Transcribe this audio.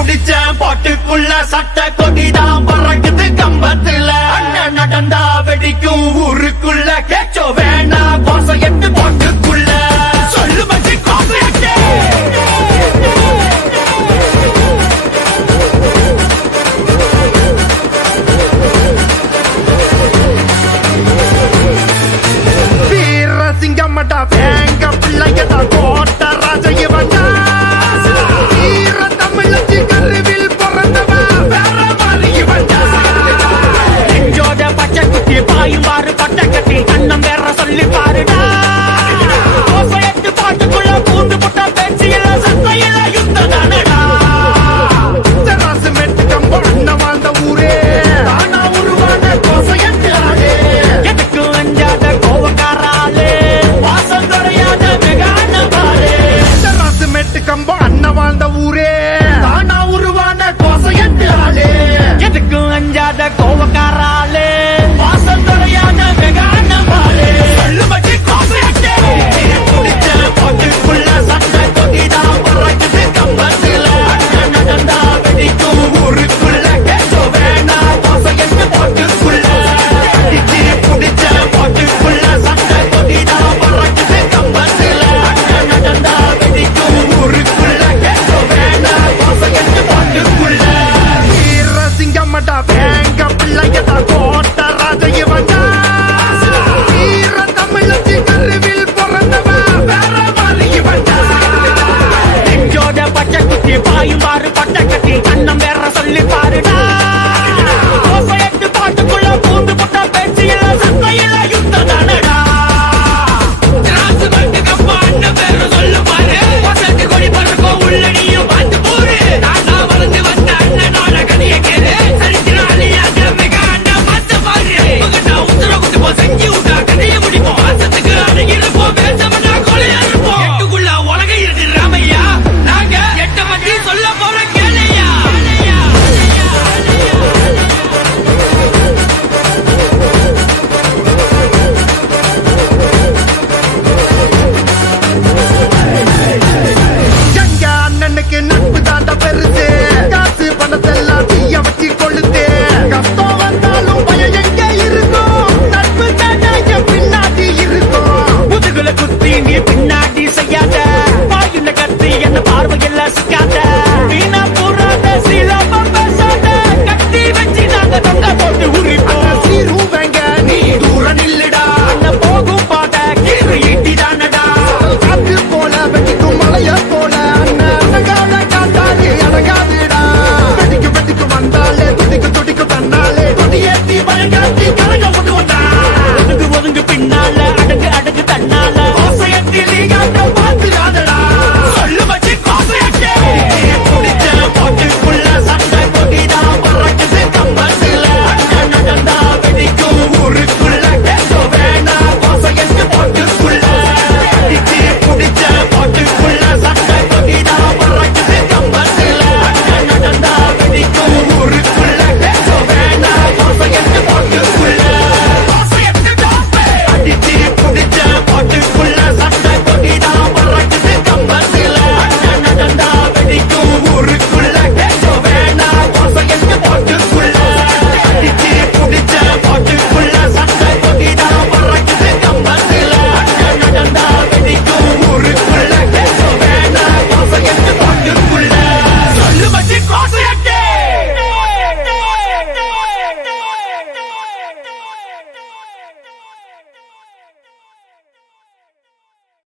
புடிச்ச பாட்டுக்குள்ள சட்ட கொடிதான் பறக்குது கம்பத்துல அண்ணன் நடந்தா வெடிக்கும் ஊருக்குள்ள கேச்சோ வேணா கோசை எட்டு பாட்டுக்குள்ள சொல்லு மச்சி காப்பியட்டே வீர சிங்கம்மட்டா வேங்க பிள்ளைங்கடா கோட்ட ராஜைய வந்தா வீர தமிழச்சி கருவில் பிறந்தவா வேற மாதிரி வந்தா நெஞ்சோட பச்சை குத்தி பாயும் பாரு பட்டை கட்டி அண்ணன் வேற சொல்லி பாருடா கோசையட்டு பாட்டுக்குள்ள பூண்டு புட்ட பேச்சியில சத்தையில யுத்தம் தானடா தராசு மெட்டு கம்பம் அண்ணன் வாழ்ந்த ஊரே தானா உருவான கோசையட்டு ஆளே எதுக்கு அஞ்சாத கோவக்காராலே வாசல் குறையாத மெகான பாலே தராசு மெட்டு கம்பம் அண்ணன் வாழ்ந்த ஊரே தானா உருவான கோசையட்டு ஆளே எதுக்கு அஞ்சாத கோவக்காராலே வாசல் குறையாத மெகான பாலே சொல்லு மச்சி கோசையட்டே புடிச்ச பாட்டுக்குள்ள சட்டை கொடிதான் பறக்குது கம்பத்துல அண்ணன் நடந்தா வெடிக்கும் ஊருக்குள்ள கேச்சோ வேணா கோசையட்டு பாட்டுக்குள்ள அடிச்சு புடிச்ச பாட்டுக்குள்ள சட்டை கொடிதான் பறக்குது கம்பத்துல அண்ணன் நடந்தா வெடிக்கும் ஊருக்குள்ள கேச்சோ வேணா கோசையட்டு பாட்டுக்குள்ள வீர சிங்கம்மட்டா வேங்க பிள்ளைங்கடா கோட்ட ராஜைய வந்தா வீர தமிழச்சி கருவில் பிறந்தவா வேற மாதிரி வந்தா நெஞ்சோட பச்சை குத்தி பாயும் பாரு பட்டை கட்டி அண்ணன் வேற சொல்லி பாருடா கோசையட்டு பாட்டுக்குள்ள பூண்டு புட்ட பேச்சியில சத்தையில யுத்தம் தானடா திராசு மட்டு கப்பா அண்ணன் வேற சொல்லு பாரு கோசையட்டு கொடி பறக்கும் உள்ளடியும் பார்த்து போரு தாத்தா வளர்ந்து வந்த அண்ணனோட கதைய கேளு சரித்திரம் அழியாத மெகா அண்ணன் பார்த்து பாரு உங்ககிட்ட உத்தர குத்து போ செஞ்சு விட்டா கதைய முடிப்போம் ஆசத்துக்கு அடங்கிருப்போம் பேசமட்டா கொலையா இருப்போம் எட்டுக்குள்ள உலக இருக்கு ராமையா நாங்க எட்ட பத்தி சொல்ல போற கேளையா எங்க அண்ணனுக்கு நட்பு தாண்ட பெருசு காசு பணத்தெல்லாம் தீய வச்சு கொளுத்து கஷ்டம் வந்தாலும் பயம் எங்க இருக்கும் நட்பு தாண்டா என் பின்னாடி இருக்கும் முதுகுல குத்தி நீ பின்னாடி செய்யாத வாயுன கத்தி என்ன பார்வையில சிக்காத